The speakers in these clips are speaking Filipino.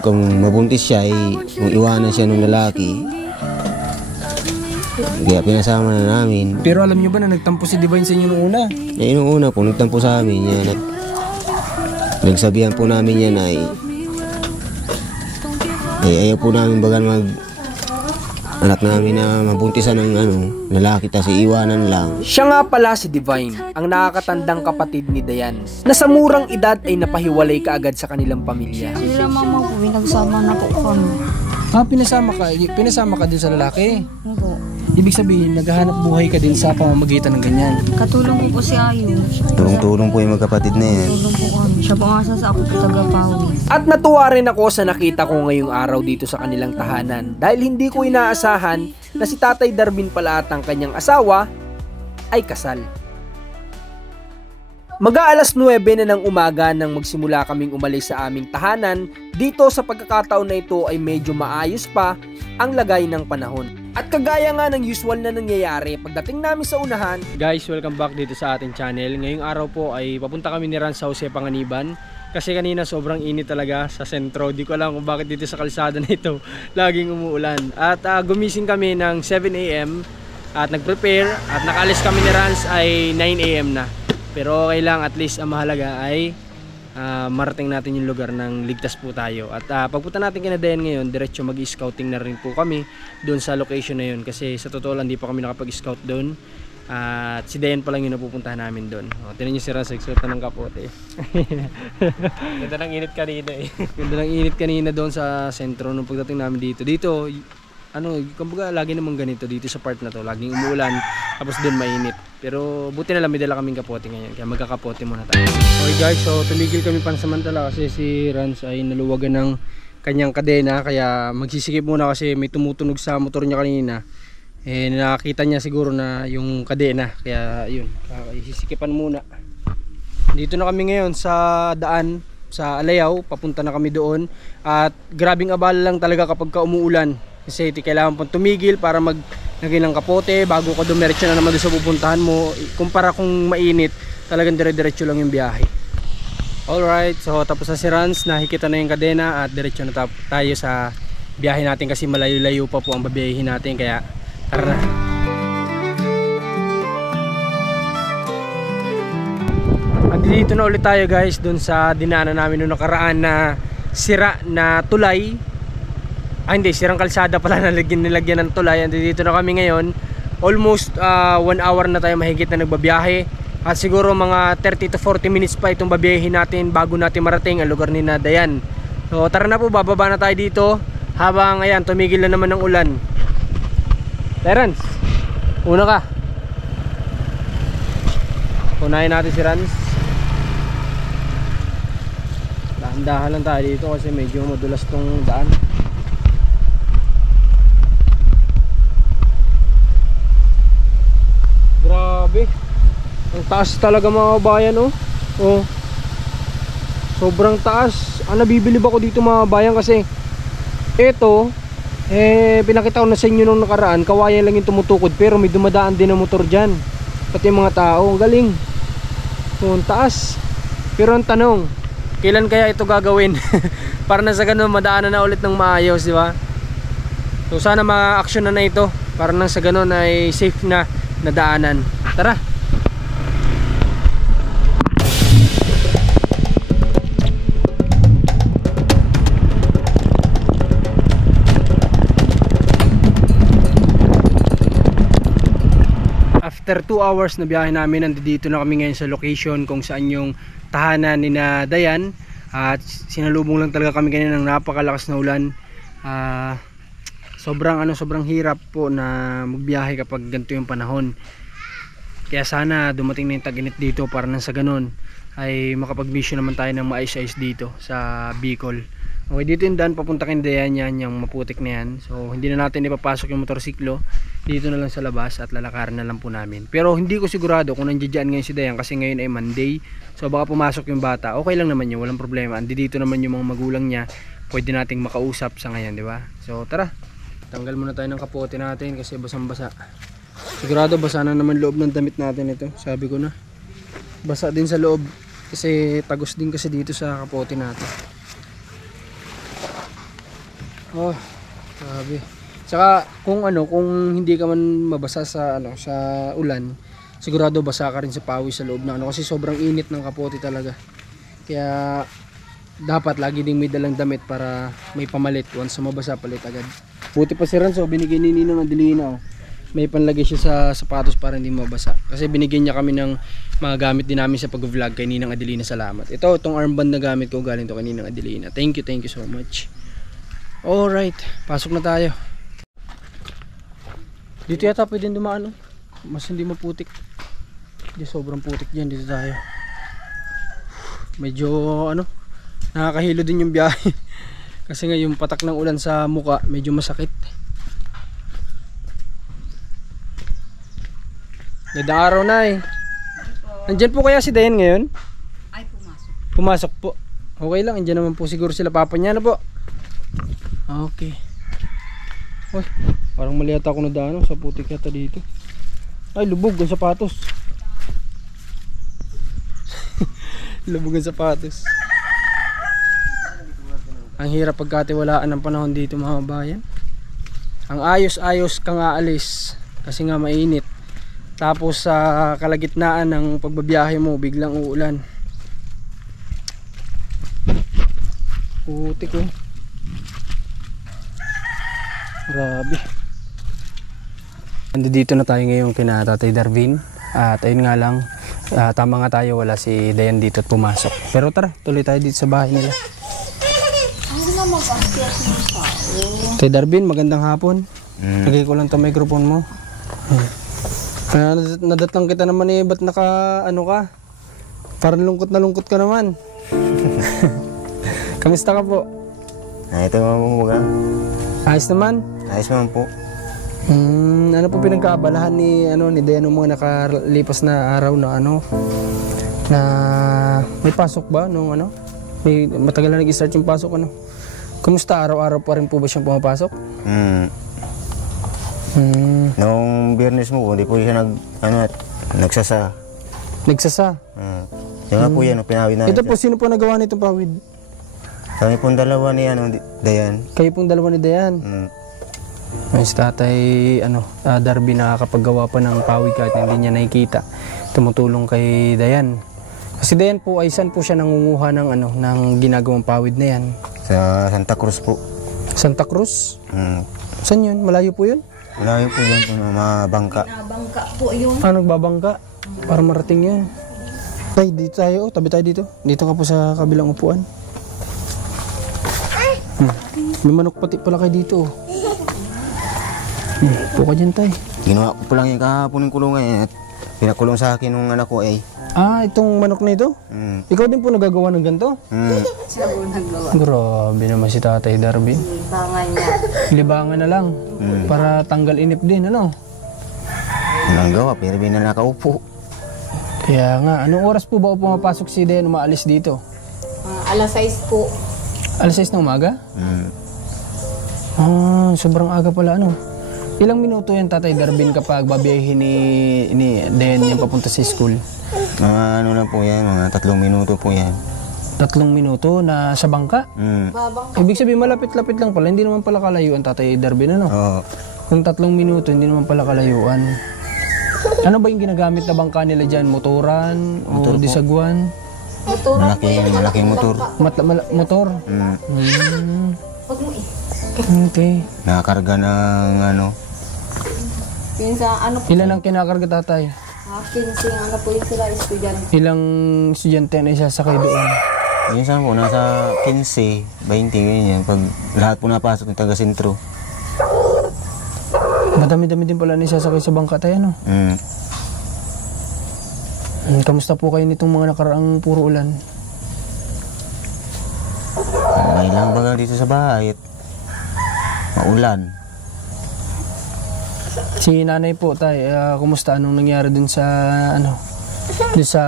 Kung mabuntis siya, kung iwanan siya ng lalaki, kaya pinasama na namin. Pero alam niyo ba na nagtampo si Divine sa inyo nung una? Nung una po, nagtampo sa amin yan. Nagsabihan po namin yan ay ayaw po namin bagan anak namin na mabuntisan ng lalaki, tas iiwanan lang. Siya nga pala si Divine, ang nakakatandang kapatid ni Dayan, na sa murang edad ay napahiwalay kaagad sa kanilang pamilya. Sila mama po, pinagsama na po kami. Pinasama ka din sa lalaki? Opo. Ibig sabihin, naghahanap buhay ka din sa pamamagitan ng ganyan. Katulong ko po si Ayo. Tulong-tulong po yung magkapatid na yan. Tulong po kami. Siya po nga sa ako po taga-pawi. At natuwa rin ako sa nakita ko ngayong araw dito sa kanilang tahanan dahil hindi ko inaasahan na si Tatay Darwin pala at ang kanyang asawa ay kasal. Mag-aalas 9 na ng umaga nang magsimula kaming umalis sa aming tahanan. Dito sa pagkakataon na ito ay medyo maayos pa ang lagay ng panahon. At kagaya nga ng usual na nangyayari pagdating namin sa unahan. Guys, welcome back dito sa ating channel. Ngayong araw po ay papunta kami ni Ran sa Jose Panganiban. Kasi kanina sobrang init talaga sa sentro. Di ko alam kung bakit dito sa kalsada na ito laging umuulan. At gumising kami ng 7 AM at nag-prepare at nakaalis kami ni Rans ay 9 AM na. Pero okay lang, at least ang mahalaga ay marating natin yung lugar ng ligtas po tayo. At pagpunta natin kina Dayan ngayon, diretso mag-scouting na rin po kami doon sa location na yun. Kasi sa totoo lang, di pa kami nakapag-scout doon. At si Dayan pa lang yung napupuntahan namin doon. Tinan nyo si Ran, nagsuot ng kapote. Ganda ng init kanina eh. Ganda ng init kanina doon sa sentro nung pagdating namin dito. Dito, kumbaga lagi naman ganito dito sa part na to. Laging umuulan, tapos doon mainit. Pero buti na lang may dala kaming kapote ngayon. Kaya magkakapote muna tayo. Okay guys, so tumigil kami pansamantala kasi si Rans ay naluwagan ng kanyang kadena. Kaya magsisikip muna kasi may tumutunog sa motor niya kanina. Nakakita niya siguro na yung kadena. Kaya yun, sisikipan muna. Dito na kami ngayon sa daan sa Alayaw. Papunta na kami doon. At grabing abala lang talaga kapag umuulan. Kasi kailangan pong tumigil para maglagay ng kapote bago ka dumiretso na naman doon sa pupuntahan mo. Kumpara kung mainit, talagang dire-diretso lang yung biyahe. Alright, so tapos na si Rans, nakikita na yung kadena at diretso na tayo sa biyahe natin kasi malayo-layo pa po ang babiyahin natin. Kaya tara na. Andito na ulit tayo guys doon sa dinaanan namin noong nakaraan na sira na tulay. Hindi, sirang kalsada pala na nilagyan ng tulay. Dito na kami ngayon. Almost 1 hour na tayo mahigit na nagbabiyahe. At siguro mga 30 to 40 minutes pa itong babiyahin natin bago natin marating ang lugar ni Dayan. So tara na po, bababa na tayo dito. Habang ayan, tumigil na naman ng ulan. Terence, una ka. Unahin natin si Rans. Dahan-dahan lang tayo dito kasi medyo madulas tong daan. Grabe, ang taas talaga mga bayan sobrang taas. Nabibilib ako dito mga bayan kasi ito pinakita ko na sa inyo nung nakaraan, kawayan lang yung tumutukod pero may dumadaan din ng motor dyan, pati yung mga tao. Ang galing. Ang taas. Pero ang tanong, kailan kaya ito gagawin? Para na sa ganun madaanan na ulit ng maayos, di ba? So sana ma-action na ito para nang sa ganun ay safe na nadaanan. Tara. After 2 hours na biyahe namin, nandito na kami ngayon sa location kung saan yung tahanan ni Dayan. At sinalubong lang talaga kami kanina ng napakalakas na ulan. Sobrang hirap po na magbiyahe kapag ganito yung panahon. Kaya sana dumating na yung tag-init dito para nang sa ganun ay makapag-mission naman tayo ng maayos-ayos dito sa Bicol. Okay, dito yung daan papunta kay Dayan, yan yung maputik na yan. So hindi na natin ipapasok yung motorsiklo. Dito na lang sa labas at lalakarin na lang po namin. Pero hindi ko sigurado kung nandiyan ngayon si Dayan kasi ngayon ay Monday. So baka pumasok yung bata. Okay lang naman yun, walang problema. Dito naman yung mga magulang niya. Pwede nating makausap sa ngayon, di ba? So tara. Tanggal muna tayo ng kapote natin kasi basang-basa. Sigurado basa na naman loob ng damit natin ito. Sabi ko na. Basa din sa loob kasi tagos din kasi dito sa kapote natin. Oh, grabe. Saka kung hindi ka man mabasa sa sa ulan, sigurado basa ka rin sa pawis sa loob na kasi sobrang init ng kapote talaga. Kaya dapat lagi ding may dalang damit para may pamalit once mabasa palit agad. Buti pa si Ranzo, binigyan ni Ninong ng Adelina. May panlagay siya sa sapatos para hindi mabasa. Kasi binigyan niya kami ng mga gamit din namin sa pag-vlog kay Ninang Adelina. Salamat. Itong armband na gamit ko galing to kay Ninang Adelina. Thank you so much. Alright, pasok na tayo. Dito yata pwedeng dumaan, mas hindi maputik. Hindi sobrang putik dyan, dito tayo. Medyo nakakahilo din yung biyahe. Kasi nga yung patak ng ulan sa muka medyo masakit. Gandang araw na Nandyan po kaya si Dayan ngayon? Ay, pumasok. Pumasok po. Okay lang, andyan naman po siguro sila papa niya na po. Okay. Uy, parang mali yata ako nadaan sa putik yata dito. Ay, lubog ang sapatos. Lubog ang sapatos. Ang hirap pagkatiwalaan ng panahon dito mga bayan. Ang ayos-ayos kang aalis kasi nga mainit. Tapos sa kalagitnaan ng pagbabiyahe mo biglang uulan. Putik Grabe. Dito na tayo ngayon kina Tatay Darvin. At ayun nga lang, tama nga tayo, wala si Dayan dito at pumasok. Pero tara, tuloy tayo dito sa bahay nila. Tatay Darvin, magandang hapon. Lagay ko lang ito microphone mo. Nadatang kita naman ba't naka ka? Parang lungkot na lungkot ka naman. Kamusta ka po? Ito mga Ayos naman? ayos naman po. Ano po pinagkaabalahan ni Dayan nung mga nakalipas na araw na na may pasok ba nung may matagal na nag-start yung pasok Kumusta, araw-araw pa rin po ba siyang pumapasok? Noong Biyernes mo, hindi po siya nagsasa. Nagsasa? Yan nga po yan, pinawid na. Ito po, sino po nagawa nitong pawid? Kami pong dalawa ni Dayan. Kayo pong dalawa ni Dayan? Ay, si Tatay Darby nakakapaggawa pa ng pawid kahit hindi niya nakikita. Tumutulong kay Dayan. Kasi Dayan po ay saan po siya nangunguha ng ginagawang pawid na yan? Sa Santa Cruz po. Santa Cruz? Saan yun? Malayo po yun? Malayo po yun, mga bangka. Nabangka po yun. Nagbabangka? Para marating yun. Tay, dito tayo. Tabi tayo dito. Dito ka po sa kabilang upuan. May manok pati pala kayo dito. Po ka dyan, Tay. Ginawa ko po lang yung kahapon ng kulungan at pinakulong sa akin ng anak ko Itong manok na ito? Ikaw din po nagagawa ng ganito? Siya po nagawa. Grabe naman si Tatay Darby. Libangan niya. Libangan na lang. Para tanggal inip din, Walang gawa, pero na nakaupo. Kaya nga, anong oras po ba pumapasok si Dayan umaalis dito? Alas 6 po. Alas 6 ng umaga? Sobrang aga pala, Ilang minuto yan, Tatay Darvin, kapag babiyahin ni Dayan yan papunta sa school? Mga lang po yan, mga 3 minuto po yan. 3 minuto na sa bangka? Ibig sabihin, malapit-lapit lang pala. Hindi naman pala kalayuan, Tatay Darvin, Oo. Kung 3 minuto, hindi naman pala kalayuan. Ano ba yung ginagamit na bangka nila dyan? Motoran? Motor o po. disagwan? Malaking motor. Motor? Okay. Nakakarga ng Pinsa, Ilan ang kinakarga, Tatay? 15 po yung sila estudyante. Ilang estudyante na isasakay doon? Minsan po, nasa 15, 20, ganyan. Pag lahat po napasok ng taga-sentro. Madami-dami din pala na isasakay sa bangka, Tay, Kamusta po kayo nitong mga nakaraang puro ulan? May lang baga dito sa bahay. Maulan. Si nanay po, Tay, kumusta? Anong nangyari dun sa, dun sa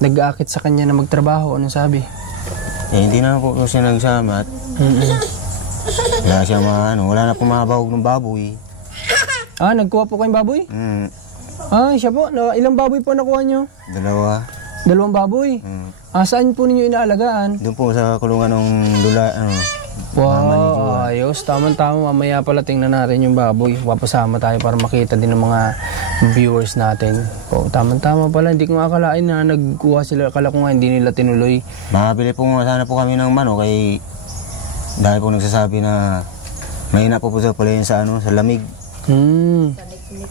nag-aakit sa kanya na magtrabaho? Anong sabi? Hindi na po siya nagsama at wala siya wala na pumabawag ng baboy. Nagkuha po kayong baboy? Siya po. Ilang baboy po nakuha nyo? 2. 2 baboy? Saan po ninyo inaalagaan? Doon po sa kulungan ng lula, Wow, ayos. Tama-tama, mamaya pala tingnan natin yung baboy. Papasama tayo para makita din ng mga viewers natin. O, tama-tama pala, hindi ko akalain na nagkuha sila. Akala ko nga hindi nila tinuloy. Makabili po sana po kami ng manok kay dahil po nagsasabi na mahina po pala yun sa, sa lamig.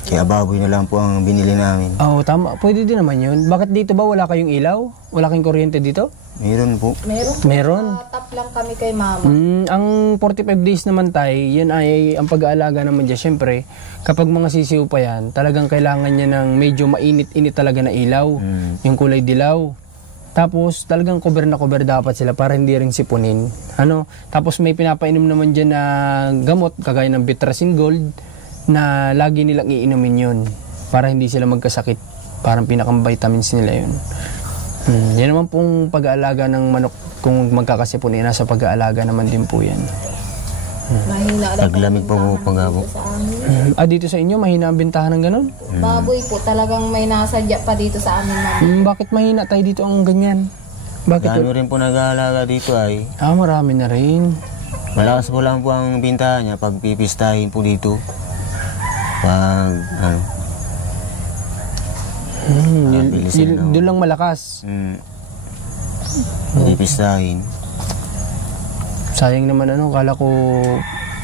Kaya baboy na lang po ang binili namin. Oo, tama. Pwede din naman yun. Bakit dito ba wala kayong ilaw? Wala kayong kuryente dito? Meron po. Meron. Tap lang kami kay mama. Ang 45 days naman tayo, yan ay ang pag-aalaga naman dyan. Siyempre, kapag mga sisiw pa yan, talagang kailangan niya ng medyo mainit-init talaga na ilaw. Yung kulay dilaw. Tapos talagang cover na cover dapat sila para hindi rin sipunin. Tapos may pinapainom naman dyan na gamot, kagaya ng Bitrasin Gold, na lagi nilang iinumin yun para hindi sila magkasakit. Parang pinakang vitamins nila yun. Yan naman pong pag-aalaga ng manok kung magkakasipunin, nasa pag-aalaga naman din po yan. Mahina lang Paglamig po po pag-abo. sa amin. Dito sa inyo, mahina ang bintahan ng ganun? Baboy po, talagang may nasadya pa dito sa amin, mama. Bakit mahina tayo dito ang ganyan? Bakit? Dami rin po nag-aalaga dito ay. Marami na rin. Malakas po lang po ang bintahan niya pag pipistahin po dito. Pag Doon lang malakas. Pipistahin. Sayang naman kala ko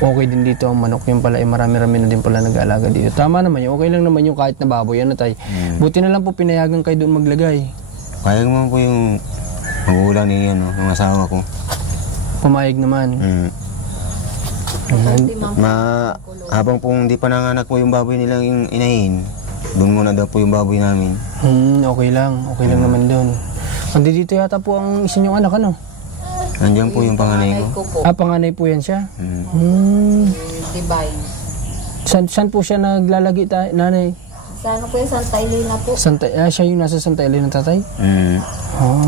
okay din dito ang manok. Yung pala marami-rami na din pala nag-aalaga dito. Tama naman yun. Okay lang naman yung kahit na baboy. Tay? Buti na lang po pinayagan kayo doon maglagay. Kaya naman po yung magulang ninyo, ng asawa ko. Pumayag naman. Habang pong hindi pa nanganak po yung baboy nilang inahin, doon muna daw po yung baboy namin. Okay lang. Okay lang naman doon. Dito yata po ang isa niyong anak, Nandiyan po yung panganay ko. Panganay po yan siya? Divine. Saan po siya naglalagi, nanay? Sa po yung Santa Elena po. Siya yung nasa Santa Elena, tatay?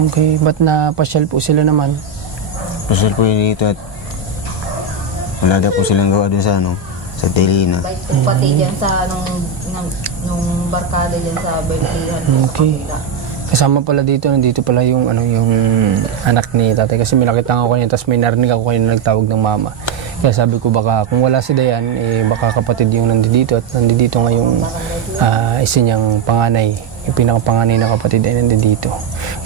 Okay. Ba't napasyal po sila naman? Pasyal po yun dito at wala daw po silang gawa dun sa sa Telina. Pati dyan sa nung barkada dyan sa Bertihan. Okay. Kasama pala dito, nandito pala yung yung anak ni tatay. Kasi may nakita ko kanina, tapos may narinig ako kanina nagtawag ng mama. Kaya sabi ko baka kung wala si Dayan, baka kapatid yung nandito at nandito nga yung isa niyang panganay. Yung pinakapanganay na kapatid ay nandito.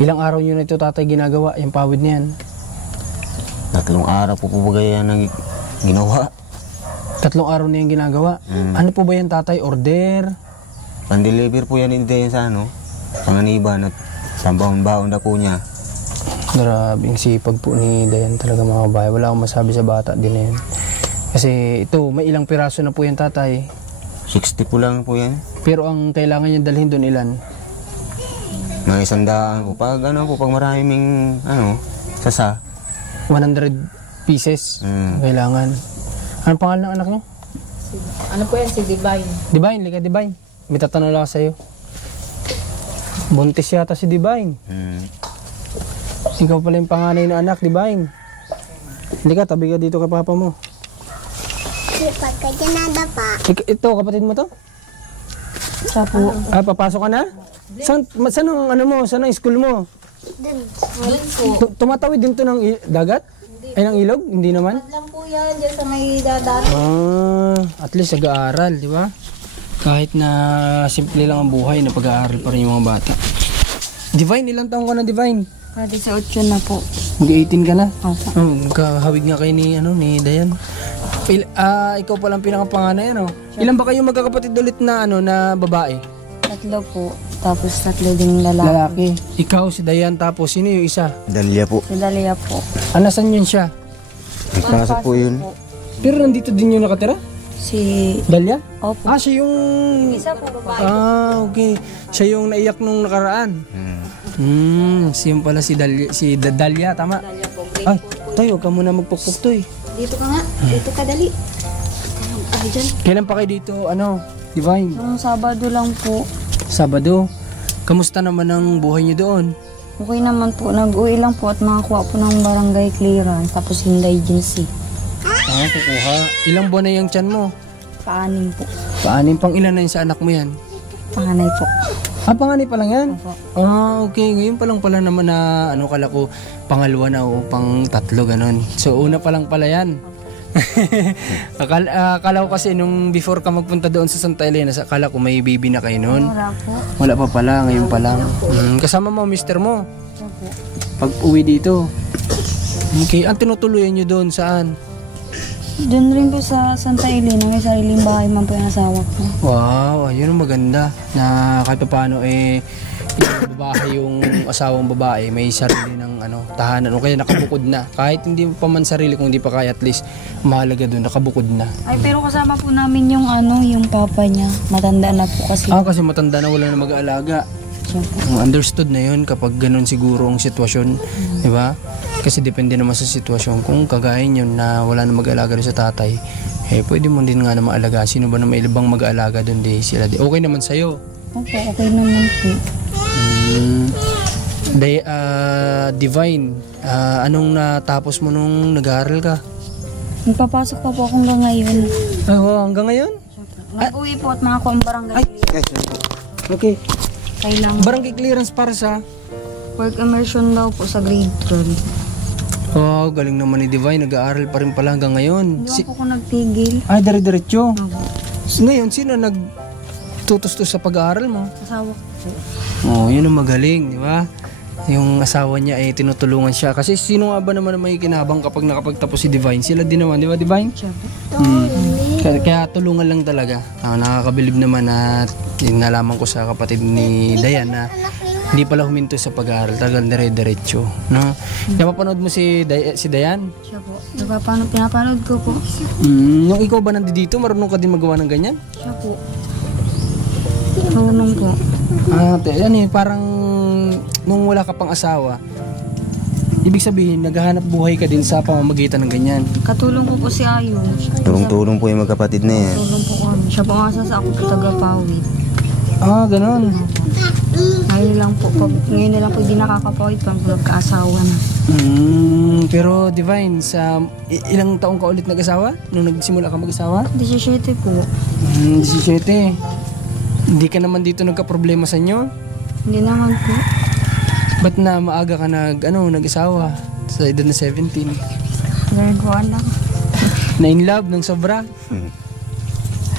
Ilang araw yun ito tatay ginagawa, yung pawid na yan? 3 araw po ba yan ang ginawa? 3 araw na yung ginagawa? Ano po ba yan tatay? Order? Pan-deliver po yan hindi sa panganiban at pambaon-baon na po niya. Grabing sipag po ni Dayan talaga mga bahay. Wala akong masabi sa bata din na yan. Kasi ito, may ilang piraso na po yan tatay. 60 po lang po yan. Pero ang kailangan niya dalhin doon ilan? Mga 100 po. Pag pag maraming sasa. 100 pieces. Kailangan. Anong pangalan ng anak niyo? Ano po yan? Si Divine. Divine, lika Divine. May tatanong lang ako sa'yo. Buntis yata si Divine. Ikaw pala yung panganay na anak, Divine. Lika, tabi ka dito kay papa mo. Ito, kapatid mo to? Siya po. Papasok ka na? Saan ang saan ang school mo? Doon po. Tumatawid din to ng dagat? Ay, ng ilog? Hindi naman? Lang po yan, dyan sa may dadaan. At least nag-aaral, di ba? Kahit na simple lang ang buhay, na pag-aaral pa rin yung mga bata. Divine, ilang taong ka na, Divine? 18 na po. Mag-18 ka na? Opo. Kahawig nga kayo ni Dayan. Ikaw palang pinakapanganay, Ilan ba kayo magkakapatid ulit na, na babae? 3 po. Tapos 3 ding lalaki. Ikaw, si Dayan, tapos sino yung isa? Dalia po. Si Dalia po. Nasaan yun siya? Nagpasok po yun. Pero nandito din yung nakatira? Si... Dalia? Opo. Siya yung... Isa po babae. Okay. Siya yung naiyak nung nakaraan. Siya pala si Dalia, tama? Dalia po. Ay, tayo, huwag ka muna magpukpuk, Toy. Dito ka nga. Dito ka, dali. Ay, dyan. Kailan pa kayo dito, Divine? Nung Sabado lang po. Sabado. Kamusta naman ang buhay niyo doon? Okay naman po. Nag-uwi lang po at makakuha po ng barangay clearance. Tapos indigency. Kukuha. Ilang buwan na yung tiyan mo? 6 po. Paanim pang ilan na yun sa anak mo yan? Panganay po. Panganay pa lang yan? Opo. Okay. Ngayon pa lang pala naman na, kala ko, pangalawa na o pang 3, ganun. So, una pa lang pala yan. Akala ko kasi nung before ka magpunta doon sa Santa Elena, akala ko may baby na kayo noon. Wala po. Wala pa pala, ngayon pa lang. Kasama mo, mister mo? Opo. Pag uwi dito. Okay, ang tinutuluyan nyo doon saan? Doon rin po sa Santa Elena, may sariling bahay man po yung asawa ko. Wow, ayun ang maganda. Na kahit paano yung babae, yung asawang babae, may sarili ng tahanan. O kaya nakabukod na. Kahit hindi pa man sarili, kung hindi pa kaya, at least mahalaga doon, nakabukod na. Ay, pero kasama po namin yung yung papa niya. Matanda na po kasi. Kasi matanda na, wala na mag-aalaga. Understood na yun kapag ganun siguro ang sitwasyon, di ba? Kasi depende naman sa sitwasyon. Kung kagayin yun na wala na mag-aalaga rin sa tatay, pwede mo din nga na maalaga. Sino ba na may ibang mag-aalaga doon, di sila? Okay naman sa'yo. Opo, okay naman po. Divine, anong natapos mo nung nag-aaral ka? Nagpapasok pa po akong hanggang ngayon. Ay, hanggang ngayon? Nag-uwi po at mga ang barangay. Okay. Kailangan Barangay clearance para sa? work immersion daw po sa grade 12. Galing naman ni Divine. Nag-aaral pa rin pala hanggang ngayon. Hindi po ako nagtigil. Dire-diretso. Opo. Ngayon, sino nagtutustos sa pag-aaral mo? Asawa ko po. Yun ang magaling, di ba? Yung asawa niya tinutulungan siya. Kasi sino nga ba naman ang may kinabang kapag nakapagtapos si Divine? Sila din naman, di ba Divine? Siya po. Kaya tulungan lang talaga. Nakakabilib naman na nalaman ko sa kapatid ni Dayan na hindi pala huminto sa pag-aaral, talagang dire-diretso, no? Napapanood mo si Dayan? Siya po. Pinapanood ko po. Nung ikaw ba nandito, marunong ka din magawa ng ganyan? Siya po. Marunong po. Parang nung wala ka pang asawa, ibig sabihin, naghahanap buhay ka din sa pamamagitan ng ganyan. Katulong ko po si Ayo. Tulong-tulong po yung magkapatid na yan. Tulong po kami. Siya po nga sa ako po taga-pawid. Ganun. Ngayon na lang po di nakakapawid pang nagkaasawa na. Pero Divine, sa ilang taong ka ulit nag-asawa? Nung nagsimula ka mag-asawa? 17 po. 17. Hindi ka naman dito nagka-problema sa inyo? Hindi naman po. Ba't na maaga ka nag-asawa sa edad na 17? Nagawa lang. Na in love ng sobra?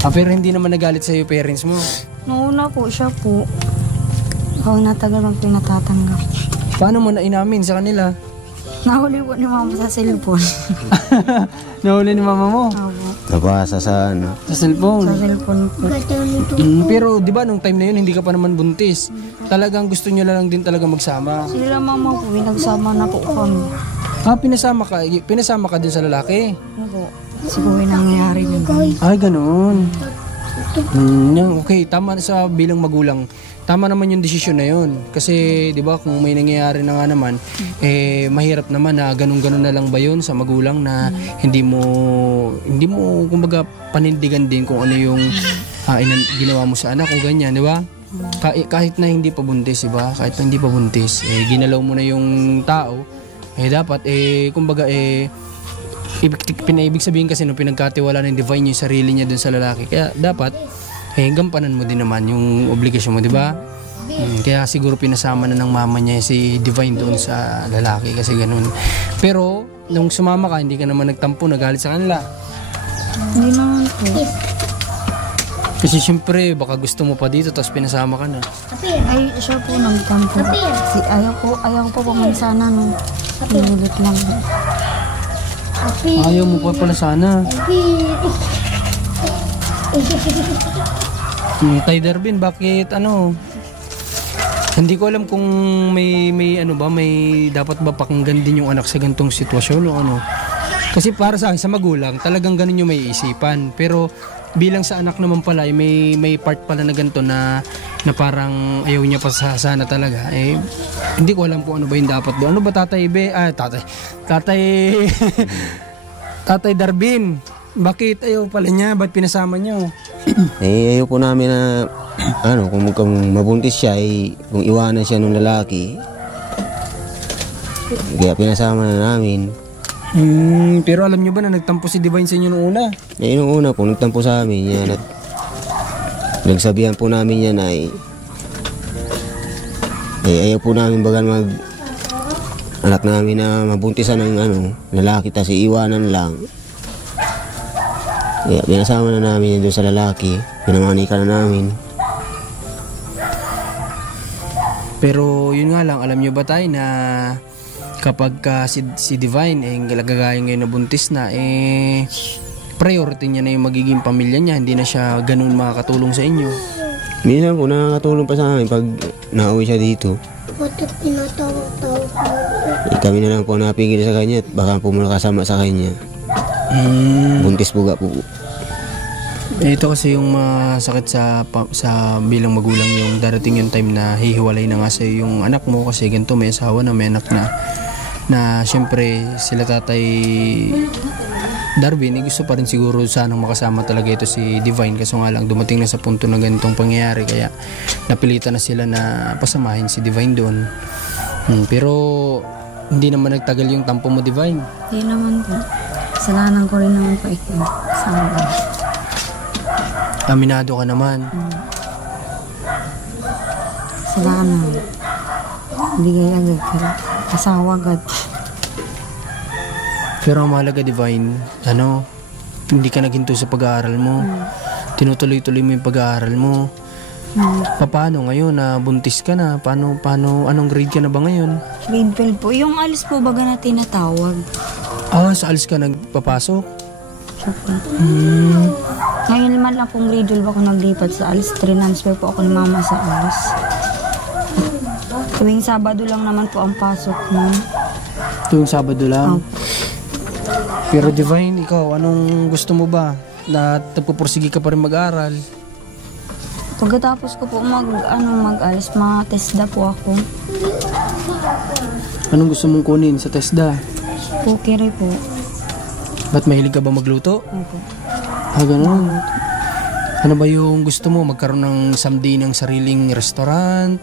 Pero hindi naman nagalit sa iyo parents mo? Noong una po, siya po. Ako natagal lang po yung natatanggap. Paano mo na inamin sa kanila? Nahuli po ni mama sa cellphone. Nahuli ni mama mo? Opo. Nabasa sa Sa cellphone? Sa cellphone po. Pero di ba nung time na yun hindi ka pa naman buntis? Talagang gusto niyo lang din talaga magsama? Sila mama po, nagsama na po kami. Pinasama ka din sa lalaki? Opo. Siguro yung nangyayari yun. Ay, ganun. Okay, tama sa bilang magulang. Tama naman yung desisyon na yun. Kasi, di ba, kung may nangyayari na nga naman, mahirap naman na ganun-ganun na lang ba yun sa magulang na hindi mo, kumbaga, panindigan din kung ano yung ginawa mo sa anak o ganyan, di ba? Kahit na hindi pa buntis, di ba? Kahit na hindi pa buntis, ginalaw mo na yung tao, dapat, kumbaga, ibig sabihin kasi nung pinagkatiwala ng Divine yung sarili niya dun sa lalaki. Kaya dapat, gampanan mo din naman yung obligasyon mo, di ba? Kaya siguro pinasama na ng mama niya si Divine doon sa lalaki kasi ganun. Pero, nung sumama ka, hindi ka naman nagtampo, nagalit sa kanila. Hindi naman po. Kasi syempre, baka gusto mo pa dito, tapos pinasama ka na. Ay, siya po nagtampo. Ayaw ko po man sana nung pinulit lang. Ayaw mo pa pala sana. Tay Darwin, bakit hindi ko alam kung may dapat ba pakinggan din yung anak sa ganitong sitwasyon o ano. Kasi para sa akin, sa magulang, talagang ganun yung may isipan. Pero bilang sa anak naman pala, may part pala na ganito na parang ayaw niya pa sana talaga. Hindi ko alam kung ano ba yung dapat doon. Ano ba tatay Tatay Darwin, bakit ayaw pala niya? Ba't pinasama niyo? ayaw po namin na kung mabuntis siya, kung iwanan siya ng lalaki, kaya pinasama na namin. Pero alam niyo ba na nagtampo si Divine sa inyo noong una? Nung una po, nagtampo sa amin yan at nagsabihan po namin yan ay ayaw po namin bagan anak namin na mabuntisan ng lalaki, tas iiwanan lang. Kaya pinasama na namin doon sa lalaki. Pinamanika na namin. Pero yun nga lang, alam nyo ba tayo na kapag si Divine gagaya ngayon na buntis na, priority niya na yung magiging pamilya niya, hindi na siya ganun makakatulong sa inyo. Minsan po nakakatulong pa sa amin pag nauwi siya dito. Bakit pinatawag-tawag mo? Kami na lang po napigil sa kanya at baka po kasama sa kanya. Buntis po po. Ito kasi yung masakit sa bilang magulang, yung darating yung time na hihiwalay na nga sa yung anak mo kasi ganito, may asawa na, may anak na syempre sila tatay Darwin, gusto pa rin siguro sanang makasama talaga ito si Divine, kaso nga lang dumating na sa punto na ganitong pangyayari kaya napilitan na sila na pasamahin si Divine doon. Pero hindi naman nagtagal yung tampo mo, Divine. Hindi naman po. Kasalanan ko rin naman po ito. Kasama. Aminado ka naman. Kasalanan. Bigay agad. Asawa agad. Pero ang mahalaga, Divine, hindi ka naghinto sa pag-aaral mo. Tinutuloy-tuloy mo yung pag-aaral mo. Paano ngayon na buntis ka na? Paano, anong grade ka na ba ngayon? Grade 12 po. Yung alis po baga na tinatawag. Sa alis ka nagpapasok? Ngayon naman lang pong grade 12 ako naglipat sa alis. Transfer po ako ni mama sa alis. Tuwing Sabado lang naman po ang pasok mo. Tuwing Sabado lang? Pero Divine, ikaw, anong gusto mo ba? Na nagpupursige ka pa rin mag-aral? Pagkatapos ko po mag-alis, mga-TESDA po ako. Anong gusto mong kunin sa TESDA? Pokere po. Ba't mahilig ka ba magluto? Opo. Ganun. Ano ba yung gusto mo? Magkaroon ng someday ng sariling restaurant?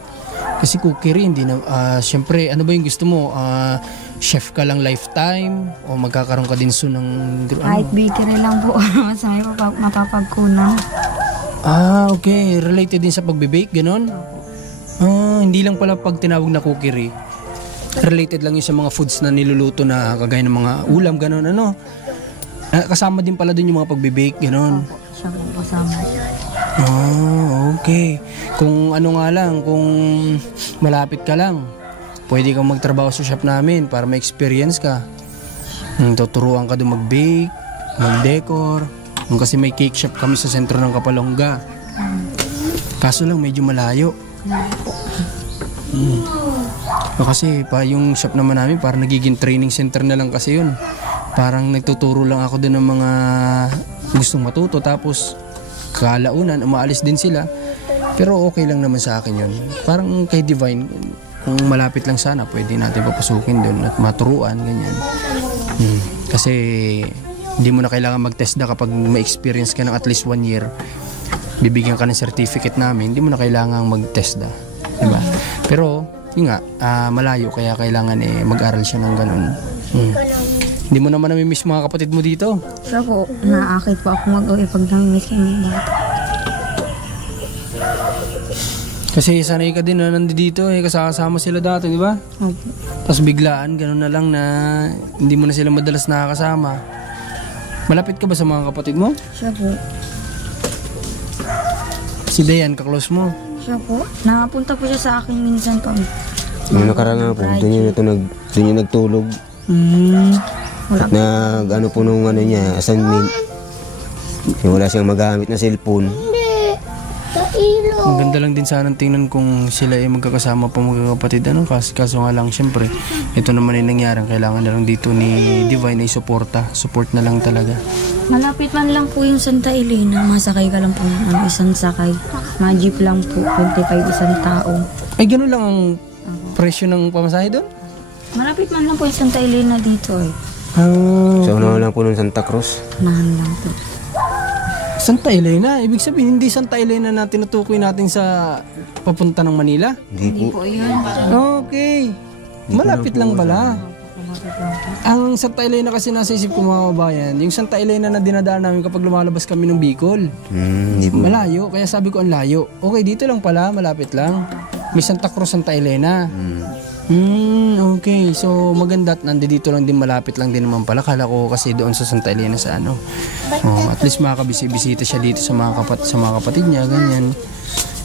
Kasi cookery, hindi na, syempre, ano ba yung gusto mo? Chef ka lang lifetime? O magkakaroon ka din soon ng... Kahit bakery lang po. Sa may mapapagkunan. Okay. Related din sa pagbe-bake, ganun? Hindi lang pala pag tinawag na cookery. Related lang yung sa mga foods na niluluto na kagaya ng mga ulam, ganun, kasama din pala dun yung mga pagbe-bake, ganun. Siya po kasama. Okay. Kung nga lang, kung malapit ka lang, pwede kang magtrabaho sa shop namin para ma-experience ka. Tuturuan ka doon mag-bake, mag-decor. Kasi may cake shop kami sa sentro ng Kapalongga. Kaso lang, medyo malayo. Kasi yung shop naman namin parang nagiging training center na lang kasi yun. Parang nagtuturo lang ako doon ng mga gustong matuto, tapos kalaunan umaalis din sila. Pero okay lang naman sa akin yun. Parang kay Divine, kung malapit lang sana, pwede natin papasukin doon at maturuan, ganyan. Kasi hindi mo na kailangan mag-TESDA kapag ma-experience ka ng at least 1 year. Bibigyan ka ng certificate namin, hindi mo na kailangan mag-TESDA. Diba? Pero, yun nga, malayo, kaya kailangan mag-aral siya ng ganun. Hindi mo naman namimiss mga kapatid mo dito? Siya po, naakit po ako mag-uwi pag namimiss kami dati. Kasi sanay ka din na nandito, kasama sila dati, di ba? Opo. Tapos biglaan, gano'n na lang na hindi mo na sila madalas nakakasama. Malapit ka ba sa mga kapatid mo? Siya po. Si Dayan, kaklose mo? Siya po. Nakapunta po siya sa akin minsan pag... Yung nakaranga po, doon yung nagtulog. At po nung niya, assignment. Yung wala siyang magamit na cellphone. Ang ganda lang din sanang tingnan kung sila ay magkakasama pa magkakapatid. Kaso nga lang, syempre, ito naman ay nangyari. Kailangan na lang dito ni Divine ay suporta. Support na lang talaga. Malapit man lang po yung Santa Elena. Masakay ka lang po isang sakay. Mga jeep lang po, 25 isang tao. Ay, gano'n lang ang presyo ng pamasahe doon? Malapit man lang po yung Santa Elena dito So, unahan lang po ng Santa Cruz. Unahan lang po. Santa Elena? Ibig sabihin, hindi Santa Elena na tinutukoy natin sa papunta ng Manila? Hindi po. Yun. Okay. Malapit lang pala. Ang Santa Elena kasi nasa isip ko mga kabayan, yung Santa Elena na dinadaan namin kapag lumalabas kami ng Bicol. Hindi po. Malayo, kaya sabi ko ang layo. Okay, dito lang pala, malapit lang. May Santa Cruz, Santa Elena. Okay. So maganda at nandito lang din, malapit lang din naman pala. Kala ko kasi doon sa Santa Elena sa ano. At least makakabisita siya dito sa mga kapatid niya, ganyan.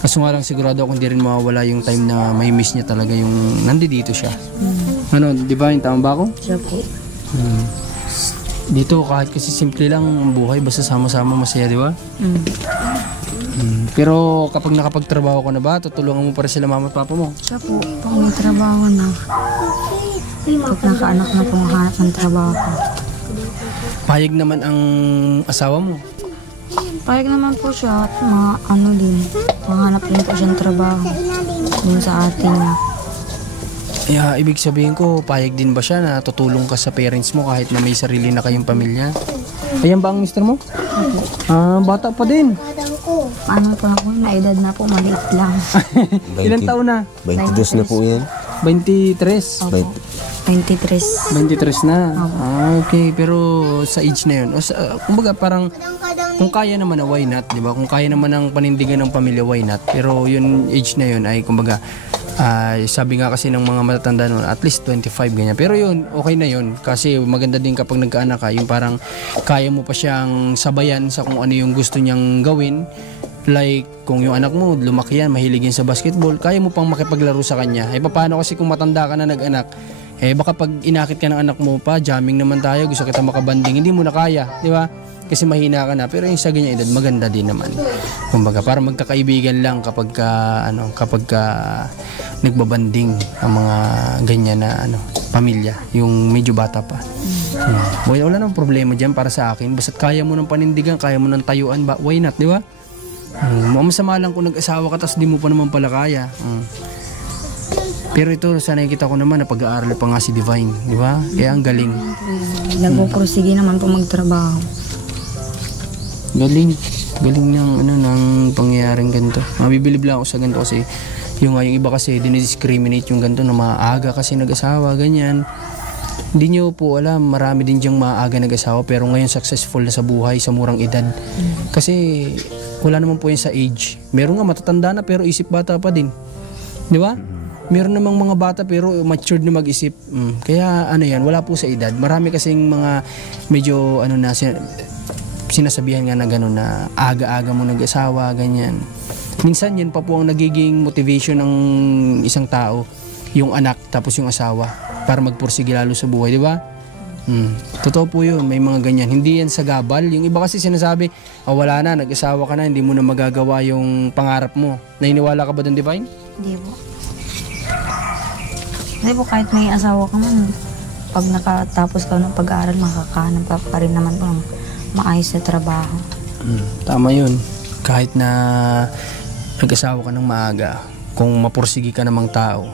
Kaso nga lang sigurado ako hindi rin mawawala yung time na may miss niya talaga yung nandito siya. Ano, di ba? Yung tama ba ako? Siya po. Dito kahit kasi simple lang ang buhay, basta sama-sama masaya, di ba? Pero kapag nakapagtrabaho ka na ba, tutulungan mo pa rin sila mama at papa mo? Siya po, pag may trabaho na. Pag nakaanak na po, mahanap ng trabaho ko. Payag naman ang asawa mo. Payag naman po siya at mga ano din, mahanap din po siyang trabaho dun sa atin. Ibig sabihin ko, payag din ba siya na tutulong ka sa parents mo kahit na may sarili na kayong pamilya? Ayan ba ang mister mo? Bata pa din. Ano po na po, na edad na po, maliit lang. Ilan taon na? 22 na po yan. 23. Opo, 23. 23 na. Okay. Pero sa age na yun, kumbaga parang kung kaya naman na why not, di ba? Kung kaya naman ang panindigan ng pamilya, why not? Pero yun age na yun ay kumbaga sabi nga kasi ng mga matatanda noon, at least 25 ganyan. Pero yun, okay na yun. Kasi maganda din kapag nagkaanak ka, yung parang kaya mo pa siyang sabayan sa kung ano yung gusto niyang gawin. Like, kung yung anak mo, lumaki yan, mahilig yan sa basketball, kaya mo pang makipaglaro sa kanya. Paano kasi kung matanda ka na nag-anak, baka pag inakit ka ng anak mo pa, jamming naman tayo, gusto kita makabanding, hindi mo na kaya, di ba? Kasi mahina ka na, pero yung sa ganyan edad maganda din naman. Kumbaga para magkakaibigan lang kapag nagbabanding ang mga ganyan na pamilya, yung medyo bata pa. Wala nang problema diyan para sa akin. Basta kaya mo ng panindigan, kaya mo ng tayuan, why not, di ba? Masama lang kung nag-asawa ka tapos di mo pa naman pala kaya. Pero ito, sana kita ko naman na pag-aaral pa nga si Divine, di ba? Kaya ang galing. Nagpupursige naman po magtrabaho. Galing ng pangyayaring ganito. Mabibilib lang ako sa ganito kasi yung iba kasi dinidiscriminate yung ganito na maaga kasi nag-asawa, ganyan. Hindi nyo po alam, marami din diyang maaga nag-asawa pero ngayon successful na sa buhay sa murang edad. Kasi wala naman po yan sa age. Meron nga matatanda na pero isip bata pa din. Di ba? Meron namang mga bata pero matured na mag-isip. Kaya yan, wala po sa edad. Marami kasing mga medyo sinasabihan nga na gano'n na aga-aga mo nag-asawa, ganyan. Minsan yan pa po ang nagiging motivation ng isang tao, yung anak tapos yung asawa para magpursige lalo sa buhay, di ba? Totoo po yun, may mga ganyan. Hindi yan sa gabal. Yung iba kasi sinasabi, wala na, nag-asawa ka na, hindi mo na magagawa yung pangarap mo. Naniniwala ka ba doon, Divine? Hindi po. Hindi po, kahit may asawa ka man, pag nakatapos ka ng pag-aaral, makakahanap ka pa rin naman po ng maayos sa trabaho. Tama yun. Kahit na nag-asawa ka ng maaga, kung mapursige ka namang tao,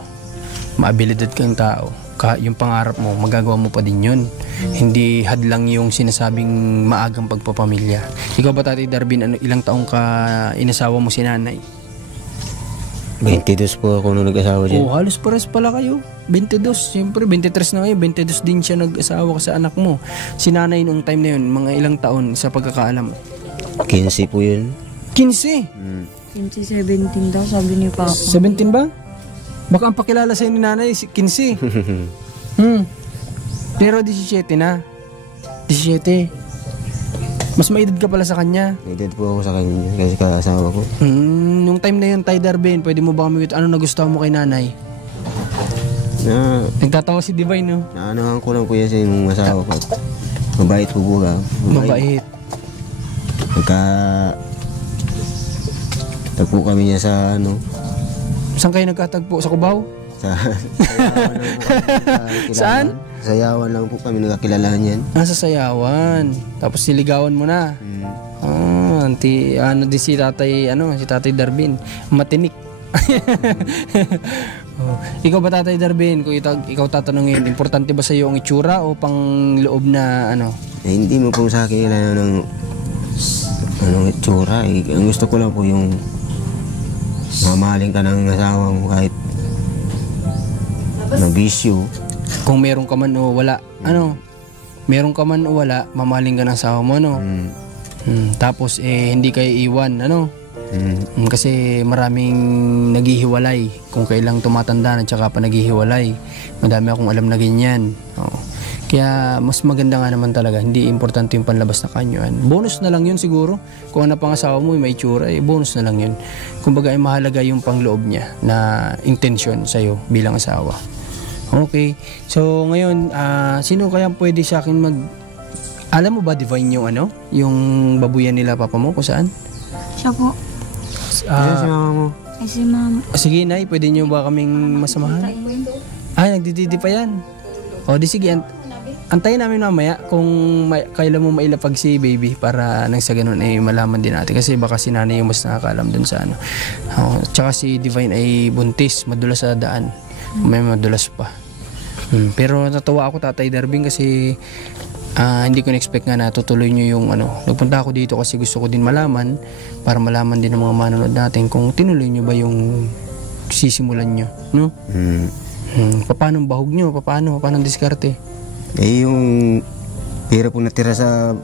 maabilidad kang tao, yung pangarap mo, magagawa mo pa din yun. Hindi hadlang yung sinasabing maagang pagpapamilya. Ikaw ba, Tatay Darvin, ilang taong ka inasawa mo si nanay? 22 po ako nung nag-asawa dyan. Halos pares pala kayo. 22. Siyempre, 23 na ngayon. 22 din siya nag-asawa ka sa anak mo. Si nanay noong time na yun, mga ilang taon sa pagkakaalam? 15 po yun. 15? 17 daw, sabi ni Papa. 17 ba? Baka ang pakilala sa'yo ni nanay, 15. Pero 17 na. 17. Mas maedad ka pala sa kanya. Edad po ako sa kanya kasi kasawa ko. Nung time na yun, Tay Darvin, pwede mo ba kami ano nagustuhan mo kay nanay? Nagtatawa si Divine, no? Naanohan ko lang po yan sa yung asawa ko. Mabait po po ka. Mabait. Tagpo kami niya sa Saan kayo nagkatagpo? Sa Cubao? Saan? Sa Sayawan lang po kami nagkakilalahan yan. Sa Sayawan. Tapos siligawan mo na. Din si Tatay Darvin. Matinik. Ikaw ba, Tatay Darvin, kung ikaw tatanungin, importante ba sa iyo ang itsura o pang loob na Hindi mo po sa akin kailangan ng itsura. Ang gusto ko lang po yung mamahalin ka ng asawa mo kahit na bisyo. Kung meron ka man o wala, meron ka man o wala, mamahalin ka ng asawa mo, Tapos hindi kayo iwan, Kasi maraming naghihiwalay kung kailang tumatanda at saka pa naghihiwalay. Madami akong alam na ganyan. Kaya mas maganda nga naman talaga, hindi importante yung panlabas na kanyuan. Bonus na lang yun siguro. Kung ano pang asawa mo, may itsura, bonus na lang yun. Kumbaga ay mahalaga yung pangloob niya na intensyon sa'yo bilang asawa. Okay, so ngayon, sino kaya pwede sa akin alam mo ba, Divine, yung yung babuyan nila papa mo kung saan? Siya po. Si mama mo. Ay, si mama. Sige, Nay, pwede nyo ba kaming masamahan? Ay, nagdididi pa yan. O, di sige, antayin namin mamaya kung kailan mo mailapag si baby para nang sa ganun ay malaman din natin. Kasi baka si nanay yung mas nakakaalam dun sa Tsaka si Divine ay buntis, madulas sa daan. May madulas pa. Pero natuwa ako, Tatay Darwin, kasi hindi ko na-expect nga na tutuloy nyo yung nagpunta ako dito kasi gusto ko din malaman para malaman din ng mga manonood natin kung tinuloy nyo ba yung sisimulan nyo, no? Paano bahog nyo? Paano diskarte? Yung pera po natira sa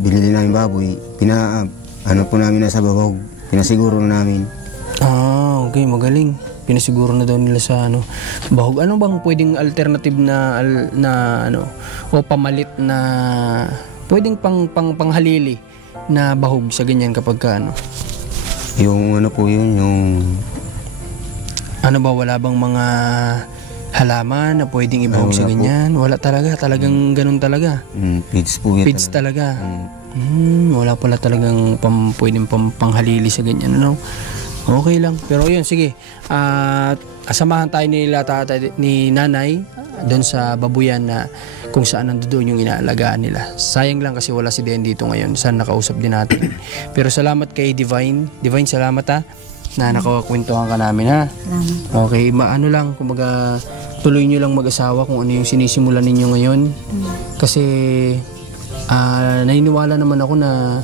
binili namin baboy, po namin na sa babog, pinasiguro na namin. Okay, magaling. Pinasiguro na daw nila sa bahog. Ano bang pwedeng alternative na o pamalit na pwedeng panghalili na bahog sa ganyan kapag Yung po yun, yung ba, wala bang mga halaman na pwedeng ibahog sa ganyan? Wala talaga, talagang ganun talaga. Feeds po yun. Feeds talaga. Wala pala talagang pwedeng panghalili sa ganyan, Okay lang. Pero yun, sige. Asamahan tayo ni nanay doon sa babuyan na kung saan nandoon yung inaalagaan nila. Sayang lang kasi wala si Den dito ngayon. Saan nakausap din natin. Pero salamat kay Divine. Divine, salamat na nakakwentuhan ka namin Salamat. Okay, lang, kumbaga tuloy nyo lang mag-asawa kung ano yung sinisimulan ninyo ngayon. Kasi naniniwala naman ako na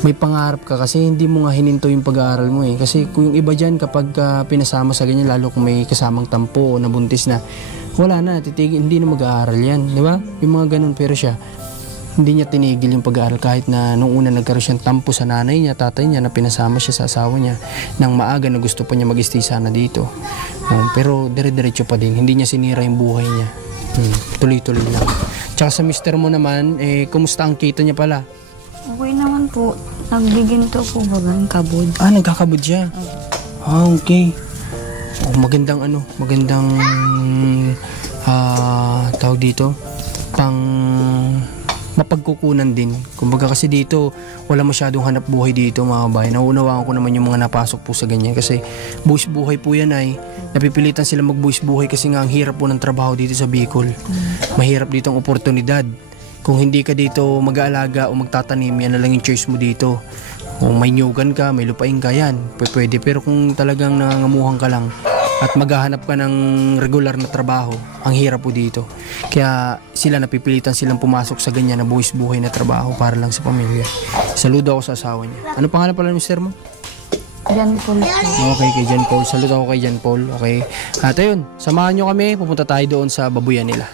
may pangarap ka kasi hindi mo nga hininto yung pag-aaral mo Kasi kung yung iba dyan kapag pinasama sa ganyan, lalo kung may kasamang tampo o nabuntis na, wala na, titigil, hindi na mag-aaral yan, di ba? Yung mga ganun, pero siya, hindi niya tinigil yung pag-aaral kahit na nung una nagkaroon siyang tampo sa nanay niya, tatay niya, na pinasama siya sa asawa niya nang maaga na gusto pa niya mag-stay sana dito. Pero dire-diretso pa din, hindi niya sinira yung buhay niya. Tuloy-tuloy lang. Tsaka sa mister mo naman, kumusta ang kita niya pala? Okay naman po. Nagbiginto po bagang kabod. Nagkakabod siya? Okay. Magandang tawag dito, mapagkukunan din. Kumbaga kasi dito, wala masyadong hanap buhay dito mga bahay. Naunawaan ko naman yung mga napasok po sa ganyan kasi buwis buhay po yan ay napipilitan sila magbuwis buhay kasi nga ang hirap po ng trabaho dito sa Bicol. Mahirap dito ang oportunidad. Kung hindi ka dito mag-aalaga o magtatanim, yan na lang yung choice mo dito. Kung may nyugan ka, may lupain ka, yan, pwede. Pero kung talagang nangangamuhan ka lang at maghahanap ka ng regular na trabaho, ang hirap po dito. Kaya sila napipilitan silang pumasok sa ganyan na buwis buhay na trabaho para lang sa pamilya. Saludo ako sa asawa niya. Ano pangalan pala ng mister mo? John Paul. Okay, kay John Paul. Saludo ako kay John Paul. Okay. At ayun, samahan nyo kami. Pupunta tayo doon sa babuyan nila.